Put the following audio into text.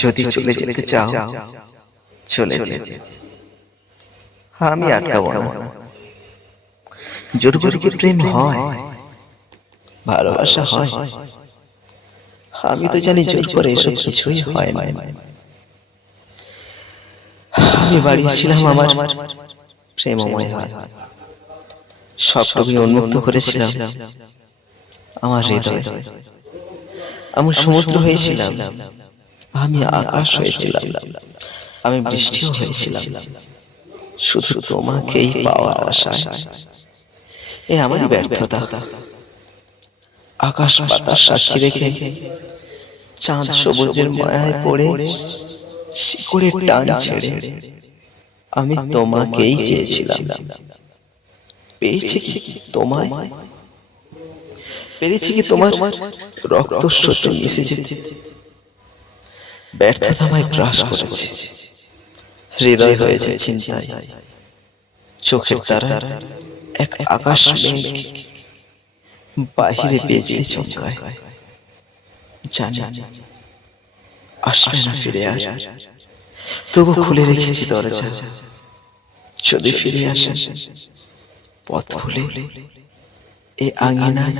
যদি চলে যেতে চাও চলে যেতে, আমি আটকাবো না। জোর করে কি প্রেম হয়, ভালোবাসা হয়? আমি তো জানি জোর করে এসব কিছুই হয় না। আমি বাড়িয়েছিলাম আমার প্রেমময় হাত, সবটুকু উন্মুক্ত করেছিলাম আমার হৃদয়। আমি সমুদ্র হয়েছিলাম, আমি আকাশ হয়েছিলাম, আমি বৃষ্টিও হয়েছিলাম, শুধু তোমাকেই পাওয়ার আশায়। এ আমারই ব্যর্থতা। আকাশ বাতাস সাক্ষী রেখে চাঁদ সবুজের মায়ায় পড়ে শিকড়ের টান ছেড়ে আমি তোমাকেই চেয়েছিলাম। পেয়েছি কি তোমায়? পেরেছি কি তোমার রক্ত সত্যি মিশে যেতে? ব্যর্থতা আমায় গ্রাস করেছে, হৃদয় হয়েছে চিন্তায়, চোখের তারা এক আকাশ মেঘ বাহিরে বেজে চমকায়। জানি আসবে না ফিরে আর, তবু খুলে রেখেছি দরজা। যদি ফিরে আসে পথ ভুলে এ আঙিনায়